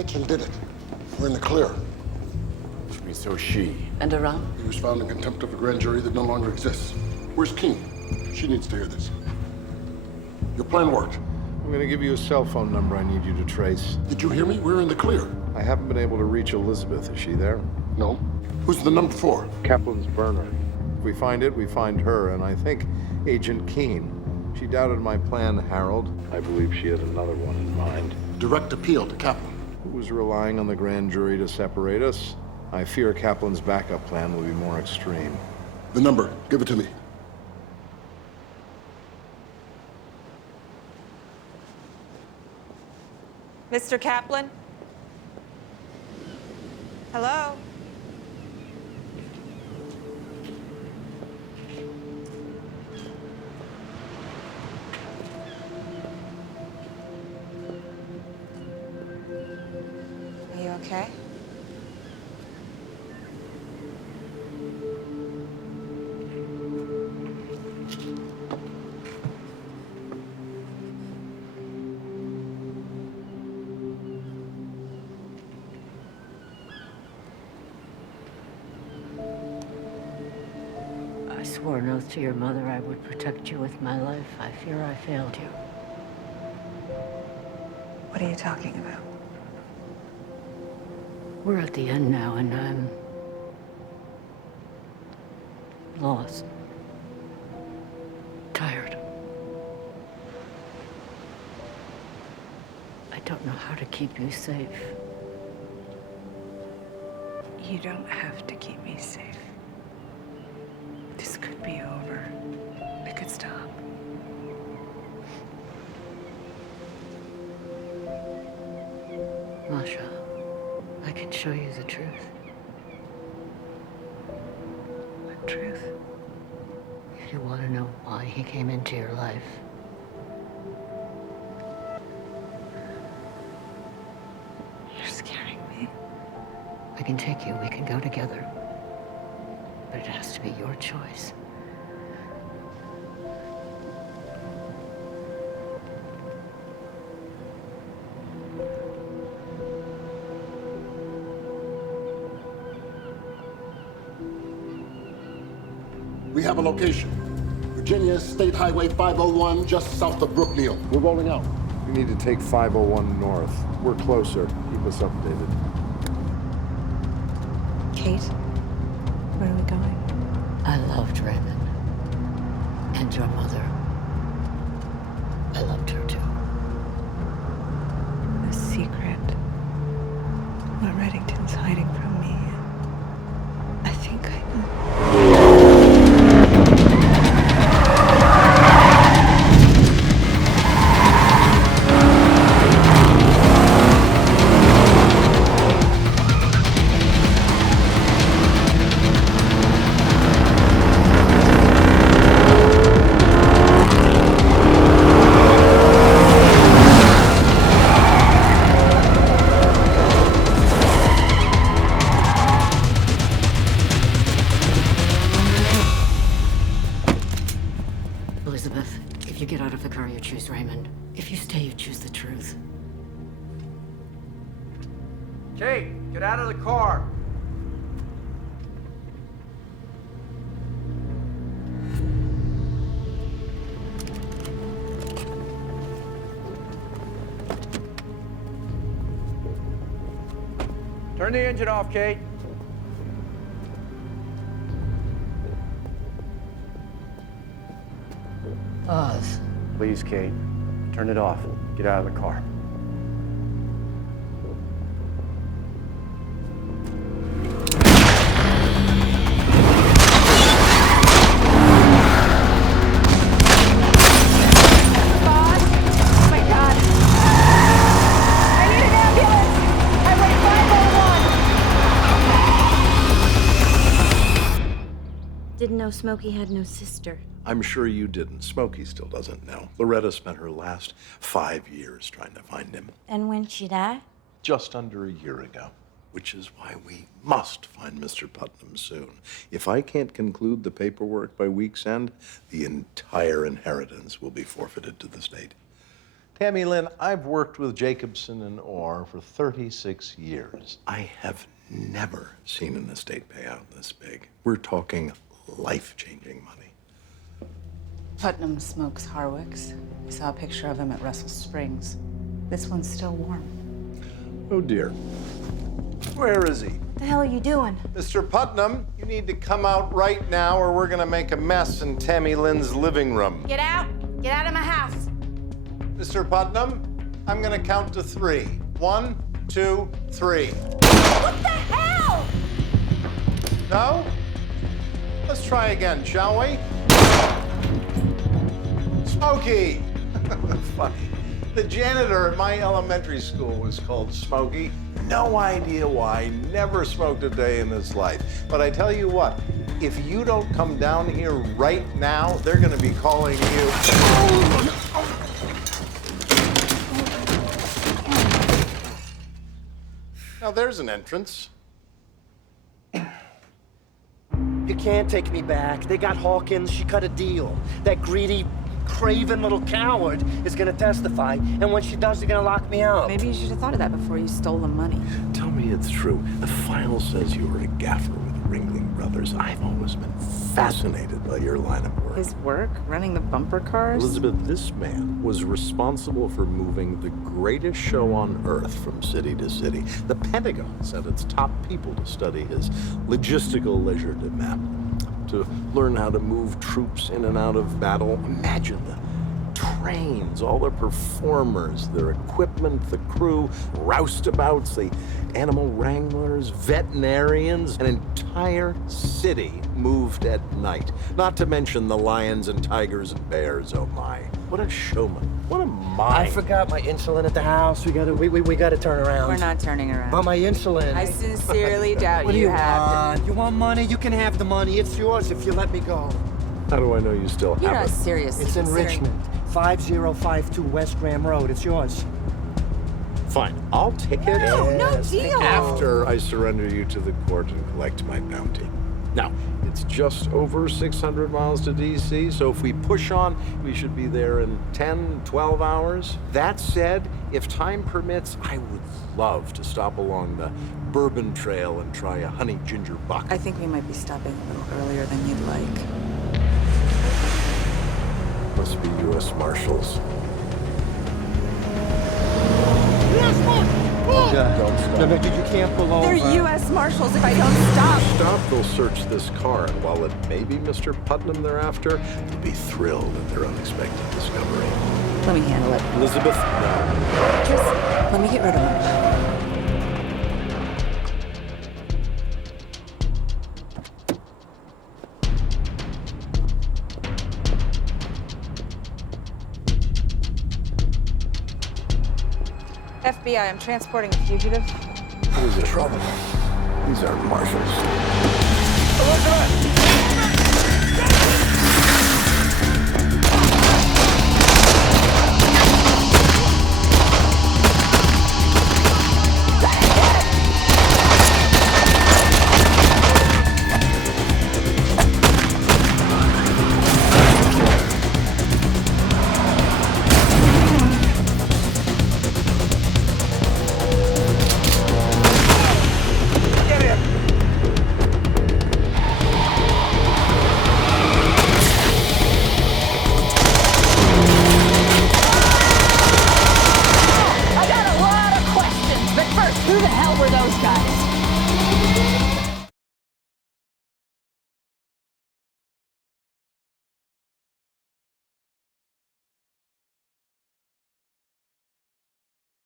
Hitchin did it. We're in the clear. So she. And around? He was found in contempt of a grand jury that no longer exists. Where's King? She needs to hear this. Your plan worked. I'm going to give you a cell phone number I need you to trace. Did you hear me? We're in the clear. I haven't been able to reach Elizabeth. Is she there? No. Who's the number 4? Kaplan's burner. If we find it, we find her, and I think Agent Keene. She doubted my plan, Harold. I believe she had another one in mind. Direct appeal to Kaplan. Who was relying on the grand jury to separate us? I fear Kaplan's backup plan will be more extreme. The number. Give it to me. Mr. Kaplan? Hello? Are you okay? I swore an oath to your mother I would protect you with my life. I fear I failed you. What are you talking about? We're at the end now, and I'm lost. Tired. I don't know how to keep you safe. You don't have to keep me safe. This could be over. I could stop. Masha, I can show you the truth. What truth? If you want to know why he came into your life. You're scaring me. I can take you, we can go together. But it has to be your choice. We have a location. Virginia State Highway 501, just south of Brookneal. We're rolling out. We need to take 501 north. We're closer. Keep us updated. Kate? Where are we going? I loved Raymond. And your mother. I loved her too. A secret. What Reddington's hiding from me. I think I know. Elizabeth, if you get out of the car, you choose Raymond. If you stay, you choose the truth. Kate, get out of the car. Turn the engine off, Kate. Oz. Please, Kate. Turn it off. Get out of the car. Didn't know Smokey had no sister. I'm sure you didn't. Smokey still doesn't know. Loretta spent her last 5 years trying to find him. And when she died? Just under a year ago. Which is why we must find Mr. Putnam soon. If I can't conclude the paperwork by week's end, the entire inheritance will be forfeited to the state. Tammy Lynn, I've worked with Jacobson and Orr for 36 years. I have never seen an estate payout this big. We're talking life-changing money. Putnam smokes Harwicks. I saw a picture of him at Russell Springs. This one's still warm. Oh dear. Where is he? What the hell are you doing? Mr. Putnam, you need to come out right now or we're gonna make a mess in Tammy Lynn's living room. Get out! Get out of my house! Mr. Putnam, I'm gonna count to 3. 1, 2, 3. What the hell? No? Let's try again, shall we? Smokey! Funny. The janitor at my elementary school was called Smokey. No idea why, never smoked a day in his life. But I tell you what, if you don't come down here right now, they're gonna be calling you. Now there's an entrance. You can't take me back. They got Hawkins. She cut a deal. That greedy, craven little coward is gonna testify, and when she does, they're gonna lock me out. Maybe you should have thought of that before you stole the money. Tell me it's true. The file says you were a gaffer with the Ringling Brothers. I've always been fascinated by your line of work. His work? Running the bumper cars? Elizabeth, this man was responsible for moving the greatest show on earth from city to city. The Pentagon sent its top people to study his logistical leisure de map, to learn how to move troops in and out of battle. Imagine the trains, all the performers, their equipment, the crew, roustabouts, the animal wranglers, veterinarians, an entire city moved at night. Not to mention the lions and tigers and bears, oh my. What a showman, what a mind. I forgot my insulin at the house. We gotta turn around. We're not turning around. But my insulin. I sincerely doubt What do you have want? You want money? You can have the money. It's yours if you let me go. How do I know you still You're have not it? serious. It's in Richmond. 5052 West Graham Road. It's yours. Fine, I'll take it. No Yes, deal! After I surrender you to the court and collect my bounty. Now, it's just over 600 miles to D.C., so if we push on, we should be there in 10, 12 hours. That said, if time permits, I would love to stop along the Bourbon Trail and try a honey ginger buck. I think we might be stopping a little earlier than you'd like. Must be U.S. Marshals. Don't stop. No, you can't pull over. They're U.S. Marshals if I don't stop. Stop, they'll search this car, and while it may be Mr. Putnam they're after, they'll be thrilled at their unexpected discovery. Let me handle it. Elizabeth, no. Just let me get rid of them. FBI, I'm transporting a fugitive. Who's in trouble? These aren't marshals. I got a lot of questions, but first, who the hell were those guys?